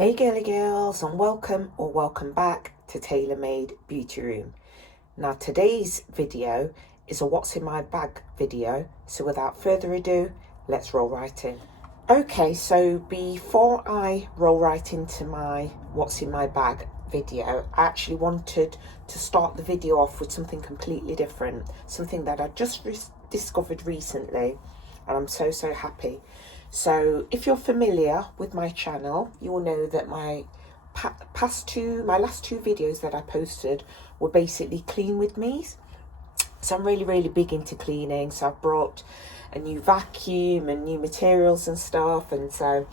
Hey girly girls, and welcome back to Tailor Made Beauty Room. Now today's video is a what's in my bag video, so without further ado, let's roll right in. Okay, so before I roll right into my what's in my bag video, I actually wanted to start the video off with something completely different, something that I just discovered recently, and I'm so happy. So if you're familiar with my channel, you will know that my last two videos that I posted were basically clean with me. So I'm really big into cleaning. So I've brought a new vacuum and new materials and stuff. And so,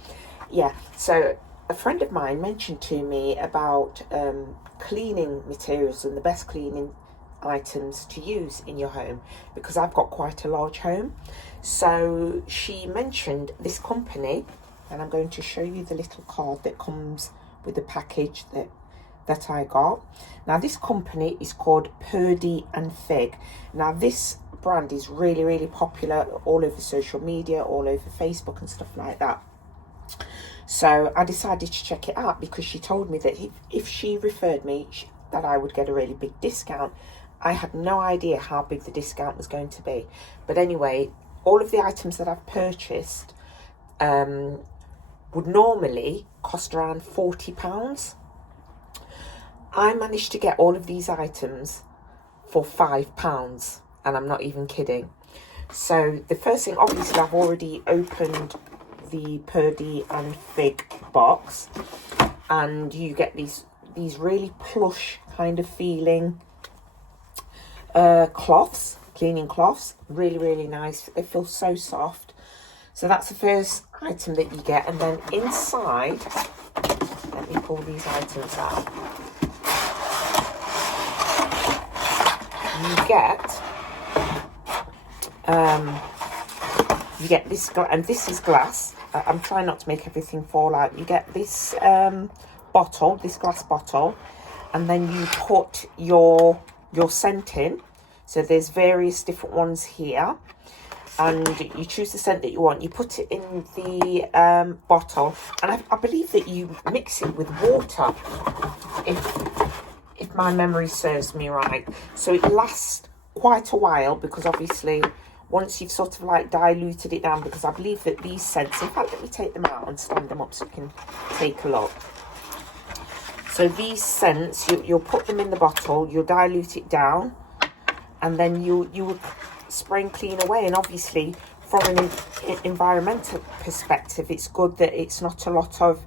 yeah, so a friend of mine mentioned to me about cleaning materials and the best cleaning items to use in your home, because I've got quite a large home. So she mentioned this company, and I'm going to show you the little card that comes with the package that I got. Now this company is called Purdy and Fig. Now this brand is really popular all over social media, all over Facebook and stuff like that. So I decided to check it out because she told me that if she referred me, that I would get a really big discount. I had no idea how big the discount was going to be. But anyway, all of the items that I've purchased would normally cost around £40. I managed to get all of these items for £5, and I'm not even kidding. So the first thing, obviously I've already opened the Purdy and Fig box, and you get these really plush kind of feeling cleaning cloths, really nice. They feel so soft. So that's the first item that you get. And then inside, let me pull these items out. You get this, and this is glass. I'm trying not to make everything fall out. You get this bottle, this glass bottle, and then you put your scent in. So there's various different ones here, and you choose the scent that you want. You put it in the bottle, and I believe that you mix it with water, if my memory serves me right. So it lasts quite a while, because obviously once you've sort of like diluted it down, because I believe that these scents, in fact let me take them out and stand them up so you can take a look. So these scents, you'll put them in the bottle, you'll dilute it down, and then you would spray and clean away. And obviously from an environmental perspective, it's good that it's not a lot of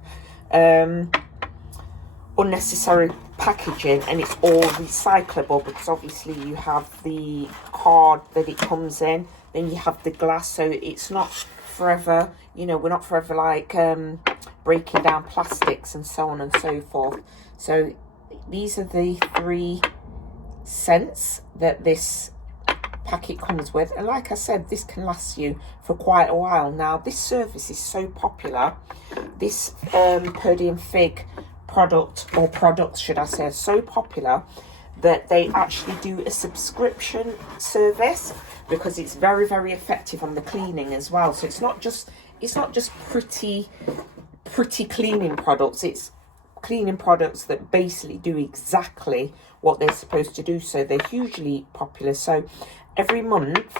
unnecessary packaging, and it's all recyclable, because obviously you have the card that it comes in, then you have the glass, so it's not forever, you know, we're not forever like breaking down plastics and so on and so forth. So these are the 3 scents that this packet comes with, and like I said, this can last you for quite a while. Now this service is so popular, this Purdy and Fig products should I say, are so popular that they actually do a subscription service, because it's very effective on the cleaning as well. So it's not just pretty cleaning products, it's cleaning products that basically do exactly what they're supposed to do. So they're hugely popular. So every month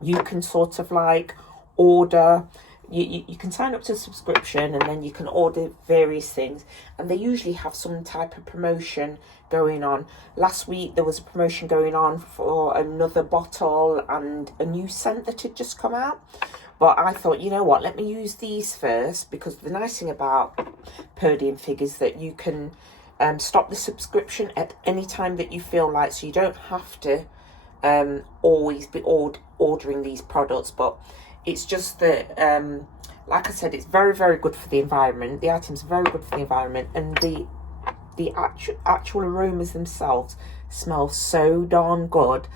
you can sort of like order, you can sign up to a subscription, and then you can order various things, and they usually have some type of promotion going on. Last week there was a promotion going on for another bottle and a new scent that had just come out. But I thought, you know what, let me use these first, because the nice thing about Purdy and Fig is that you can stop the subscription at any time that you feel like, so you don't have to always be ordering these products. But it's just that, like I said, it's very good for the environment. The items are very good for the environment, and the actual aromas themselves smell so darn good.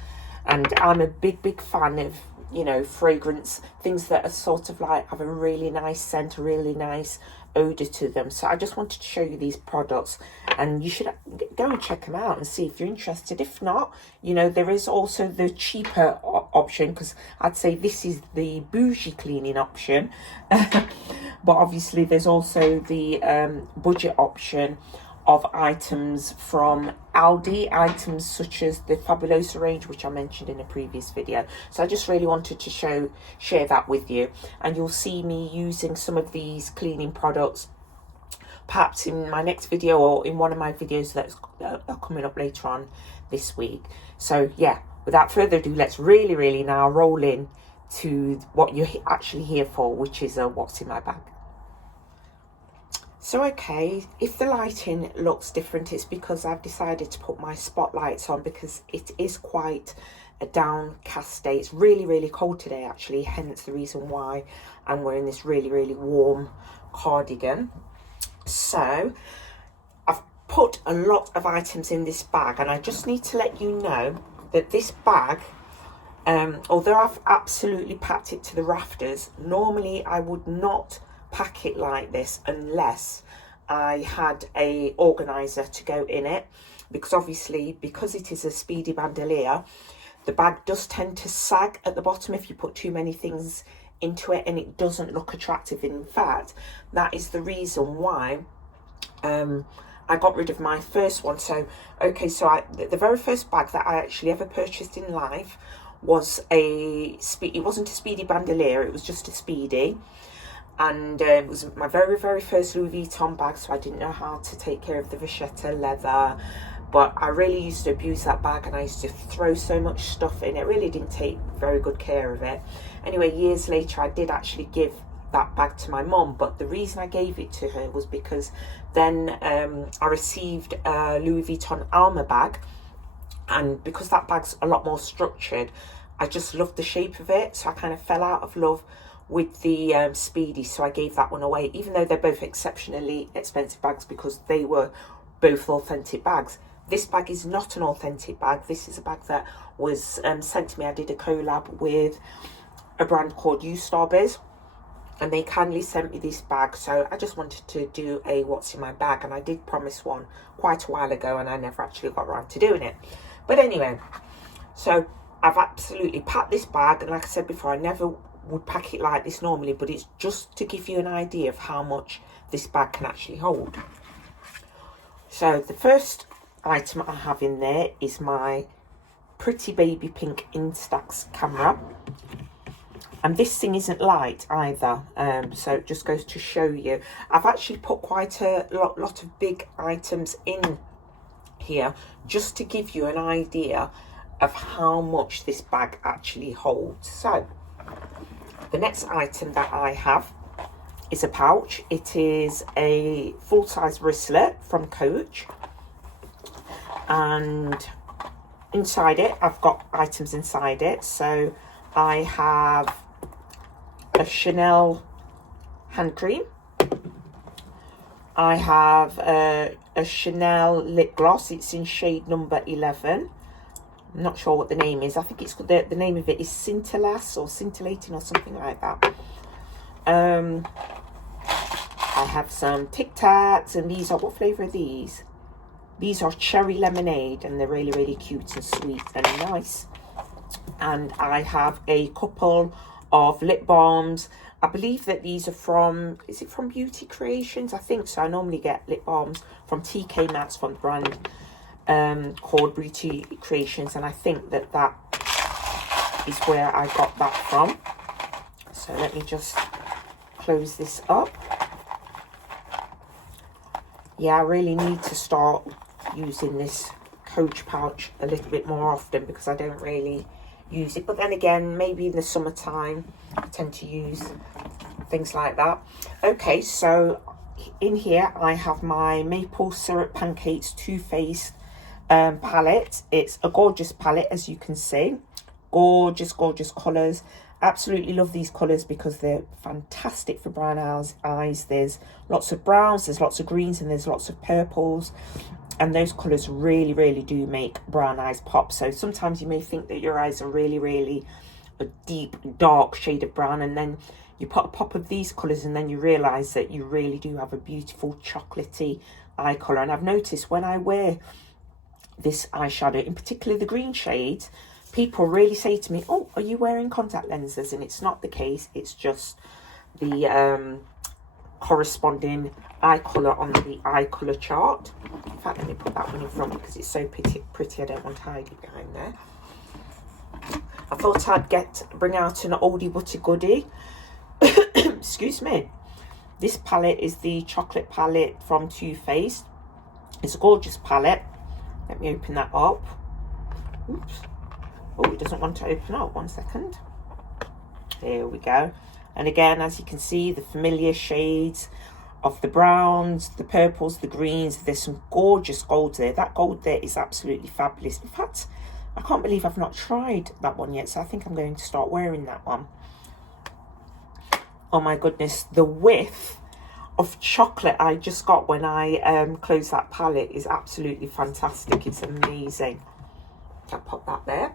And I'm a big fan of, you know, fragrance, things that are sort of like have a really nice scent, a really nice odour to them. So I just wanted to show you these products, and you should go and check them out and see if you're interested. If not, you know, there is also the cheaper option, because I'd say this is the bougie cleaning option. But obviously there's also the budget option of items from Aldi, items such as the Fabulosa range, which I mentioned in a previous video. So I just really wanted to share that with you, and you'll see me using some of these cleaning products perhaps in my next video, or in one of my videos that are coming up later on this week. So yeah, without further ado, let's really now roll in to what you're actually here for, which is what's in my bag. So okay, if the lighting looks different, it's because I've decided to put my spotlights on, because it is quite a downcast day. It's really cold today actually, hence the reason why I'm wearing this really warm cardigan. So I've put a lot of items in this bag, and I just need to let you know that this bag, although I've absolutely packed it to the rafters, normally I would not pack it like this unless I had a organizer to go in it, because obviously, because it is a speedy bandolier, the bag does tend to sag at the bottom if you put too many things into it, and it doesn't look attractive. In fact, that is the reason why I got rid of my first one. So okay, so the very first bag that I actually ever purchased in life was it wasn't a speedy bandolier, it was just a speedy. And it was my very first Louis Vuitton bag, so I didn't know how to take care of the vachetta leather, but I really used to abuse that bag, and I used to throw so much stuff in it. Really didn't take very good care of it. Anyway, years later I did actually give that bag to my mum, but the reason I gave it to her was because then I received a Louis Vuitton Alma bag, and because that bag's a lot more structured, I just loved the shape of it, so I kind of fell out of love with the speedy, so I gave that one away, even though they're both exceptionally expensive bags, because they were both authentic bags. This bag is not an authentic bag. This is a bag that was sent to me. I did a collab with a brand called Ustarbiz, and they kindly sent me this bag, so I just wanted to do a what's in my bag, and I did promise one quite a while ago, and I never actually got around to doing it. But anyway, so I've absolutely packed this bag, and like I said before, I never would pack it like this normally, but it's just to give you an idea of how much this bag can actually hold. So the first item I have in there is my pretty baby pink Instax camera, and this thing isn't light either, so it just goes to show you. I've actually put quite a lot of big items in here just to give you an idea of how much this bag actually holds. So the next item that I have is a pouch. It is a full-size wristlet from Coach, and inside it I've got items inside it. So I have a Chanel hand cream, I have a Chanel lip gloss. It's in shade number 11. I'm not sure what the name is. I think it's the name of it is Scintillas or Scintillating or something like that. I have some Tic Tacs, and these are, what flavour are these? These are cherry lemonade, and they're really cute and sweet and nice. And I have a couple of lip balms. I believe that these are from, is it from Beauty Creations? I think so. I normally get lip balms from TK Maxx, from the brand called Beauty Creations, and I think that is where I got that from. So let me just close this up. Yeah, I really need to start using this Coach pouch a little bit more often, because I don't really use it. But then again, maybe in the summertime I tend to use things like that. Okay, so in here I have my Maple Syrup Pancakes Too Faced palette. It's a gorgeous palette, as you can see. Gorgeous colours. Absolutely love these colours because they're fantastic for brown eyes. There's lots of browns, there's lots of greens, and there's lots of purples, and those colours really do make brown eyes pop. So sometimes you may think that your eyes are really a deep dark shade of brown, and then you put a pop of these colours and then you realise that you really do have a beautiful chocolatey eye colour. And I've noticed when I wear this eyeshadow, in particular the green shades, people really say to me, oh, are you wearing contact lenses? And it's not the case. It's just the corresponding eye colour on the eye colour chart. In fact, let me put that one in front because it's so pretty. I don't want to hide it behind there. I thought I'd bring out an oldie but a goodie. Excuse me. This palette is the chocolate palette from Too Faced. It's a gorgeous palette. Let me open that up. Oops. Oh, it doesn't want to open up. 1 second. There we go. And again, as you can see, the familiar shades of the browns, the purples, the greens. There's some gorgeous golds there. That gold there is absolutely fabulous. In fact, I can't believe I've not tried that one yet, so I think I'm going to start wearing that one. Oh my goodness, the whiff of chocolate I just got when I closed that palette is absolutely fantastic. It's amazing. I'll pop that there.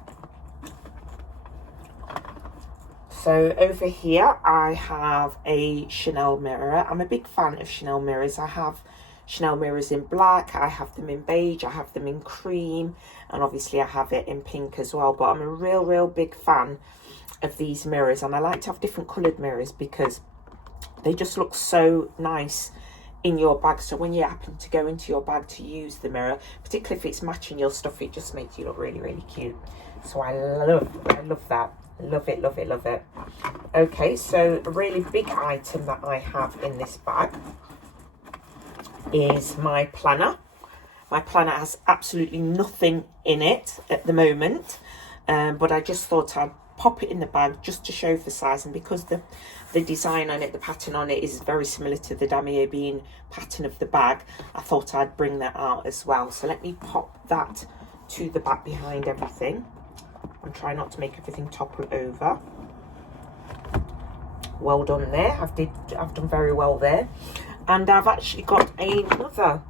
So over here I have a Chanel mirror. I'm a big fan of Chanel mirrors. I have Chanel mirrors in black, I have them in beige, I have them in cream, and obviously I have it in pink as well. But I'm a real big fan of these mirrors, and I like to have different coloured mirrors because they just look so nice in your bag. So when you happen to go into your bag to use the mirror, particularly if it's matching your stuff, it just makes you look really cute. So I love that. Love it. Okay, so a really big item that I have in this bag is my planner. My planner has absolutely nothing in it at the moment, but I just thought I'd pop it in the bag just to show for size, and because the design on it, the pattern on it is very similar to the Damier Bean pattern of the bag, I thought I'd bring that out as well. So let me pop that to the back behind everything and try not to make everything topple over. Well done there. I've done very well there. And I've actually got another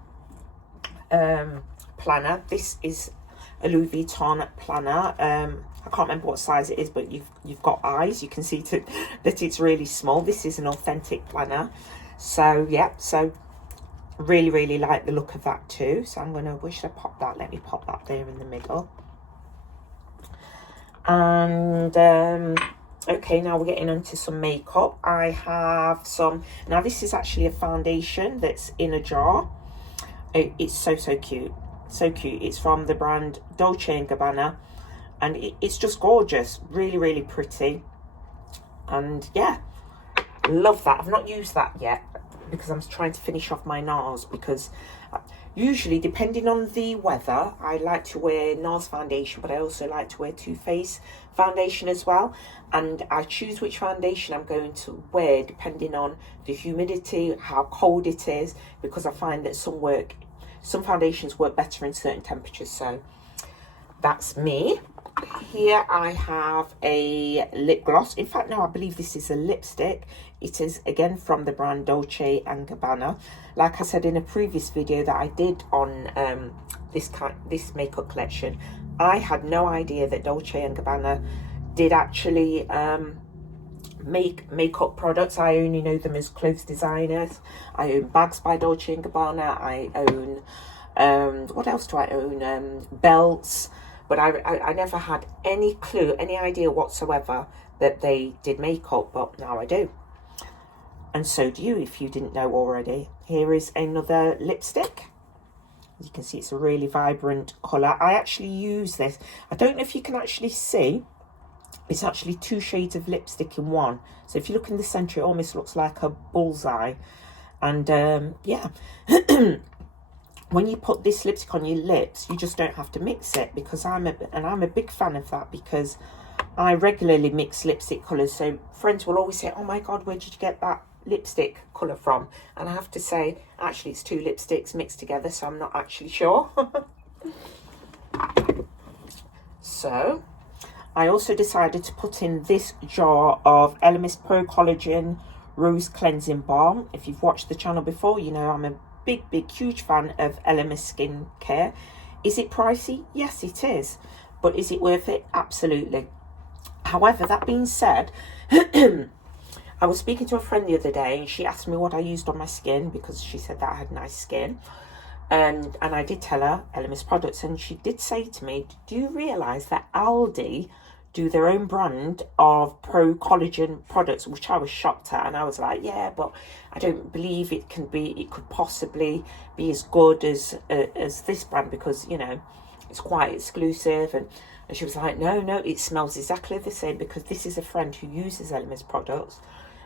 planner. This is a Louis Vuitton planner. I can't remember what size it is, but you've got eyes. You can see that it's really small. This is an authentic planner. So yeah, so really like the look of that too. So I'm gonna, where should I pop that? Let me pop that there in the middle. And okay, now we're getting into some makeup. I have some, now this is actually a foundation that's in a jar. It's so cute, it's from the brand Dolce & Gabbana, and it's just gorgeous, really pretty. And yeah, love that. I've not used that yet because I'm trying to finish off my NARS, because usually, depending on the weather, I like to wear NARS foundation, but I also like to wear Too Faced foundation as well. And I choose which foundation I'm going to wear depending on the humidity, how cold it is, because I find that some foundations work better in certain temperatures. So that's me. Here I have a lip gloss. In fact, no, I believe this is a lipstick. It is again from the brand Dolce & Gabbana. Like I said in a previous video that I did on this makeup collection, I had no idea that Dolce & Gabbana did actually make makeup products. I only know them as clothes designers. I own bags by Dolce & Gabbana. I own what else do I own? Belts. But I never had any clue, any idea whatsoever that they did makeup, but now I do. And so do you, if you didn't know already. Here is another lipstick. You can see it's a really vibrant colour. I actually use this. I don't know if you can actually see. It's actually 2 shades of lipstick in one. So if you look in the centre, it almost looks like a bullseye. And yeah. When you put this lipstick on your lips, you just don't have to mix it, because I'm a big fan of that, because I regularly mix lipstick colours. So friends will always say, oh my God, where did you get that lipstick colour from? And I have to say, actually it's 2 lipsticks mixed together, so I'm not actually sure. So I also decided to put in this jar of Elemis Pro Collagen Rose Cleansing Balm. If you've watched the channel before, you know I'm a big huge fan of Elemis skincare. Is it pricey? Yes, it is. But is it worth it? Absolutely. However, that being said, I was speaking to a friend the other day and she asked me what I used on my skin because she said that I had nice skin. And I did tell her Elemis products, and she did say to me, do you realise that Aldi do their own brand of pro collagen products, which I was shocked at. And I was like, yeah, but I don't believe it could possibly be as good as this brand, because, you know, it's quite exclusive. And she was like, no, it smells exactly the same, because this is a friend who uses Elemis products,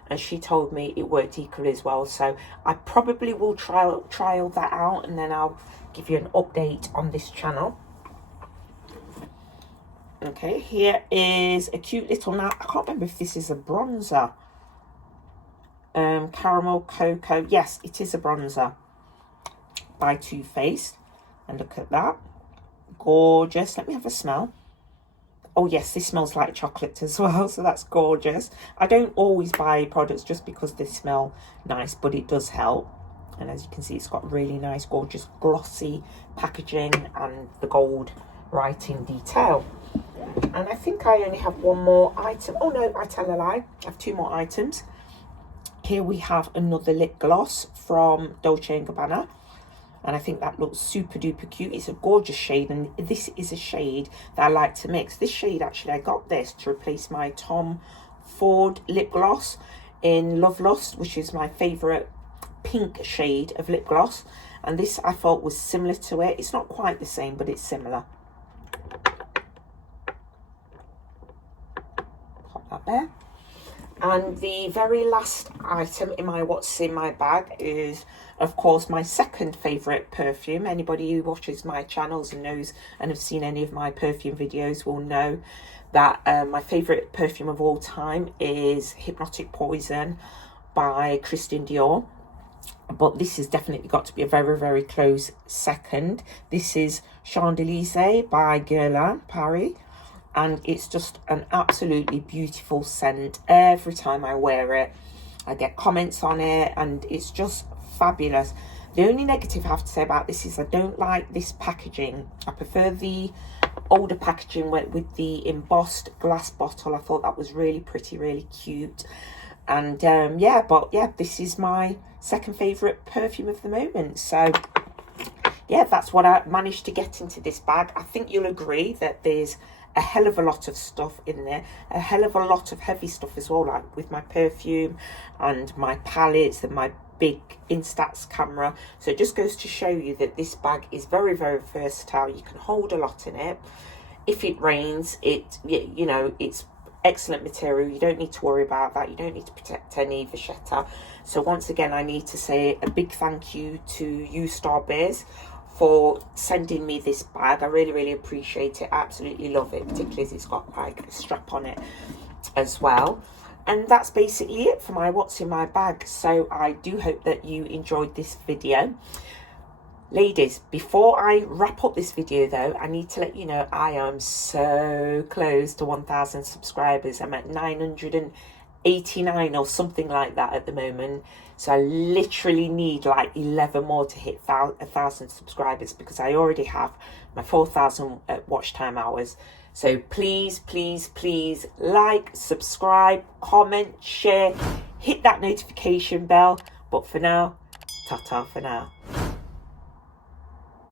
and she told me it worked equally as well. So I probably will trial that out, and then I'll give you an update on this channel. Okay, here is a cute little, now I can't remember if this is a bronzer. Caramel Cocoa. Yes, it is a bronzer by Too Faced. And look at that. Gorgeous. Let me have a smell. Oh yes, this smells like chocolate as well, so that's gorgeous. I don't always buy products just because they smell nice, but it does help. And as you can see, it's got really nice, gorgeous, glossy packaging and the gold writing detail. And I think I only have one more item. Oh no, I tell a lie. I have two more items. Here we have another lip gloss from Dolce & Gabbana. And I think that looks super duper cute. It's a gorgeous shade, and this is a shade that I like to mix. This shade, actually, I got this to replace my Tom Ford lip gloss in Love Lust, which is my favourite pink shade of lip gloss. And this I thought was similar to it. It's not quite the same, but it's similar. Pop that there. And the very last item in my what's in my bag is, of course, my second favourite perfume. Anybody who watches my channels and knows and have seen any of my perfume videos will know that my favourite perfume of all time is Hypnotic Poison by Christian Dior. But this has definitely got to be a very, very close second. This is Champs-Élysées by Guerlain, Paris. And it's just an absolutely beautiful scent. Every time I wear it, I get comments on it, and it's just fabulous. The only negative I have to say about this is I don't like this packaging. I prefer the older packaging with the embossed glass bottle. I thought that was really pretty, really cute. And yeah, this is my second favourite perfume of the moment. So yeah, that's what I managed to get into this bag. I think you'll agree that there's a hell of a lot of stuff in there, a hell of a lot of heavy stuff as well, like with my perfume and my palettes and my big Instax camera. So it just goes to show you that this bag is very, very versatile. You can hold a lot in it. If it rains, you know, it's excellent material. You don't need to worry about that. You don't need to protect any vachetta. So once again, I need to say a big thank you to Ustarbiz for sending me this bag. I really, really appreciate it. I absolutely love it, particularly as it's got like a strap on it as well. And that's basically it for my what's in my bag. So I do hope that you enjoyed this video. Ladies, before I wrap up this video though, I need to let you know I am so close to 1,000 subscribers. I'm at 989 or something like that at the moment. So I literally need like 11 more to hit 1,000 subscribers, because I already have my 4,000 watch time hours. So please, please, please like, subscribe, comment, share, hit that notification bell. But for now, ta-ta for now.